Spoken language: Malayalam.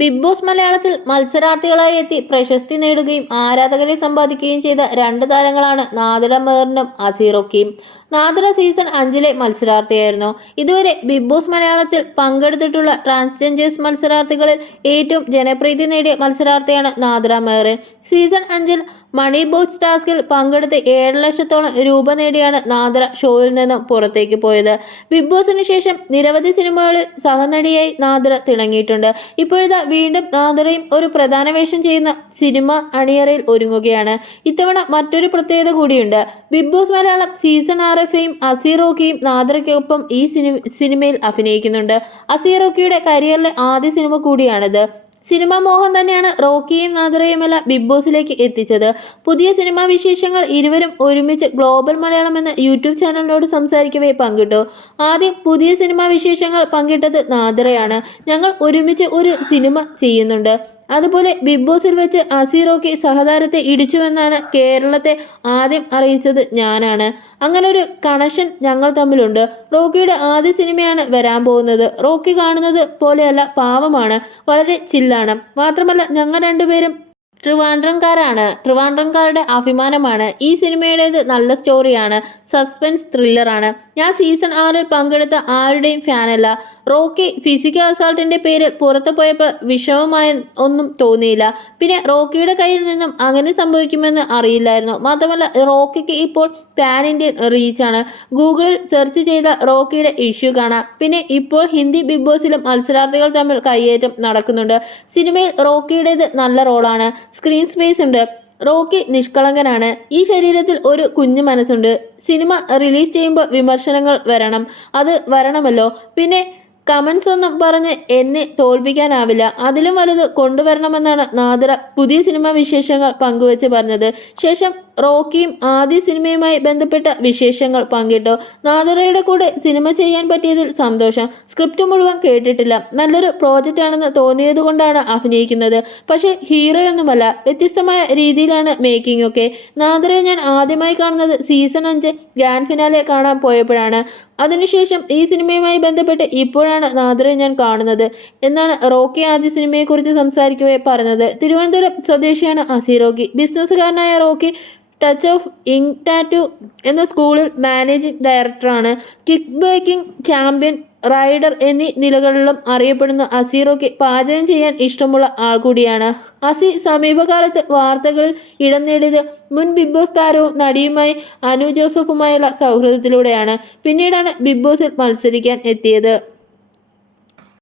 ബിഗ് ബോസ് മലയാളത്തിൽ മത്സരാർത്ഥികളായി എത്തി പ്രശസ്തി നേടുകയും ആരാധകരെ സമ്പാദിക്കുകയും ചെയ്ത രണ്ട് താരങ്ങളാണ് നാദിറ മെഹറിനും അസീറൊക്കെയും. നാദിറ സീസൺ 5 മത്സരാർത്ഥിയായിരുന്നു. ഇതുവരെ ബിഗ് ബോസ് മലയാളത്തിൽ പങ്കെടുത്തിട്ടുള്ള ട്രാൻസ്ജെൻഡേഴ്സ് മത്സരാർത്ഥികളിൽ ഏറ്റവും ജനപ്രീതി നേടിയ മത്സരാർത്ഥിയാണ് Nadira Mehrin. Season 5 money box ടാസ്കിൽ പങ്കെടുത്ത് 7 ലക്ഷത്തോളം രൂപ നേടിയാണ് നാദിറ ഷോയിൽ നിന്നും പുറത്തേക്ക് പോയത്. ബിഗ് ബോസിന് ശേഷം നിരവധി സിനിമകളിൽ സഹനടിയായി നാദിറ തിളങ്ങിയിട്ടുണ്ട്. ഇപ്പോഴത്തെ വീണ്ടും നാദിറയും ഒരു പ്രധാന വേഷം ചെയ്യുന്ന സിനിമ അണിയറയിൽ ഒരുങ്ങുകയാണ്. ഇത്തവണ മറ്റൊരു പ്രത്യേകത കൂടിയുണ്ട്. Big boss Malayalam season 6 fame അസീറോക്കിയും നാദിറയ്ക്കൊപ്പം ഈ സിനിമയിൽ അഭിനയിക്കുന്നുണ്ട്. അസീറോക്കിയുടെ കരിയറിലെ ആദ്യ സിനിമ കൂടിയാണിത്. സിനിമാ മോഹം തന്നെയാണ് റോക്കിയും നാദിറയുമെല്ലാം ബിഗ് ബോസിലേക്ക് എത്തിച്ചത്. പുതിയ സിനിമാ വിശേഷങ്ങൾ ഇരുവരും ഒരുമിച്ച് ഗ്ലോബൽ മലയാളം എന്ന യൂട്യൂബ് ചാനലിനോട് സംസാരിക്കവേ പങ്കിട്ടു. ആദ്യം പുതിയ സിനിമാ വിശേഷങ്ങൾ പങ്കിട്ടത് നാദിറയാണ്. ഞങ്ങൾ ഒരുമിച്ച് ഒരു സിനിമ ചെയ്യുന്നുണ്ട്. അതുപോലെ ബിഗ് ബോസിൽ വെച്ച് അസീറോക്കി സഹതാരത്തെ ഇടിച്ചുവെന്നാണ് കേരളത്തെ ആദ്യം അറിയിച്ചത് ഞാനാണ്. അങ്ങനെ ഒരു കണക്ഷൻ ഞങ്ങൾ തമ്മിലുണ്ട്. റോക്കിയുടെ ആദ്യ സിനിമയാണ് വരാൻ പോകുന്നത്. റോക്കി കാണുന്നത് പോലെയല്ല, പാവമാണ്, വളരെ ചില്ലാണ്. മാത്രമല്ല ഞങ്ങൾ രണ്ടുപേരും ട്രിവാൻഡ്രംകാരാണ്. ട്രിവാൻഡ്രംകാരുടെ അഭിമാനമാണ്. ഈ സിനിമയുടേത് നല്ല സ്റ്റോറിയാണ്, സസ്പെൻസ് ത്രില്ലറാണ്. ഞാൻ സീസൺ 6 പങ്കെടുത്ത ആരുടെയും ഫാനല്ല. റോക്കി ഫിസിക്കൽ അസാൾട്ടിന്റെ പേരിൽ പുറത്തു പോയപ്പോൾ വിഷമമായ ഒന്നും തോന്നിയില്ല. പിന്നെ റോക്കിയുടെ കയ്യിൽ നിന്നും അങ്ങനെ സംഭവിക്കുമെന്ന് അറിയില്ലായിരുന്നു. മാത്രമല്ല റോക്കിക്ക് ഇപ്പോൾ പാൻ ഇന്ത്യൻ റീച്ചാണ്. ഗൂഗിളിൽ സെർച്ച് ചെയ്ത റോക്കിയുടെ ഇഷ്യൂ കാണാം. പിന്നെ ഇപ്പോൾ ഹിന്ദി ബിഗ് ബോസിലും മത്സരാർത്ഥികൾ തമ്മിൽ കയ്യേറ്റം നടക്കുന്നുണ്ട്. സിനിമയിൽ റോക്കിയുടേത് നല്ല റോളാണ്, സ്ക്രീൻ സ്പേസ് ഉണ്ട്. റോക്കി നിഷ്കളങ്കനാണ്. ഈ ശരീരത്തിൽ ഒരു കുഞ്ഞു മനസ്സുണ്ട്. സിനിമ റിലീസ് ചെയ്യുമ്പോൾ വിമർശനങ്ങൾ വരണം, അത് വരണമല്ലോ. പിന്നെ കമൻസ് ഒന്നും പറഞ്ഞ് എന്നെ തോൽപ്പിക്കാനാവില്ല. അതിലും വലുത് കൊണ്ടുവരണമെന്നാണ് നാദിറ പുതിയ സിനിമാ വിശേഷങ്ങൾ പങ്കുവെച്ച് പറഞ്ഞത്. ശേഷം റോക്കിയും ആദ്യ സിനിമയുമായി ബന്ധപ്പെട്ട വിശേഷങ്ങൾ പങ്കിട്ടു. നാദിറയുടെ കൂടെ സിനിമ ചെയ്യാൻ പറ്റിയതിൽ സന്തോഷം. സ്ക്രിപ്റ്റ് മുഴുവൻ കേട്ടിട്ടില്ല. നല്ലൊരു പ്രോജക്റ്റാണെന്ന് തോന്നിയതുകൊണ്ടാണ് അഭിനയിക്കുന്നത്. പക്ഷേ ഹീറോയൊന്നുമല്ല, വ്യത്യസ്തമായ രീതിയിലാണ് മേക്കിംഗ് ഒക്കെ. നാദിറയെ ഞാൻ ആദ്യമായി കാണുന്നത് സീസൺ 5 ഗ്രാൻഡ് ഫിനാലെ കാണാൻ പോയപ്പോഴാണ്. അതിനുശേഷം ഈ സിനിമയുമായി ബന്ധപ്പെട്ട് ഇപ്പോഴാണ് നാദിറയെ ഞാൻ കാണുന്നത് എന്നാണ് റോക്കി ആദ്യ സിനിമയെക്കുറിച്ച് സംസാരിക്കവേ പറഞ്ഞത്. തിരുവനന്തപുരം സ്വദേശിയാണ് അസീറോക്കി. ബിസിനസ്സുകാരനായ Rocky touch of ink tattoo എന്ന സ്കൂളിൽ മാനേജിംഗ് ഡയറക്ടറാണ്. കിക്ക് ബോക്സിംഗ് ചാമ്പ്യൻ, റൈഡർ എന്നീ നിലകളിലും അറിയപ്പെടുന്ന അസീറോക്കി പാചകം ചെയ്യാൻ ഇഷ്ടമുള്ള ആൾ കൂടിയാണ്. അസി സമീപകാലത്ത് വാർത്തകളിൽ ഇടം നേടിയത് മുൻ ബിഗ് ബോസ് താരവും നടിയുമായി അനു ജോസഫുമായുള്ള സൗഹൃദത്തിലൂടെയാണ്. പിന്നീടാണ് ബിഗ് ബോസിൽ മത്സരിക്കാൻ എത്തിയത്.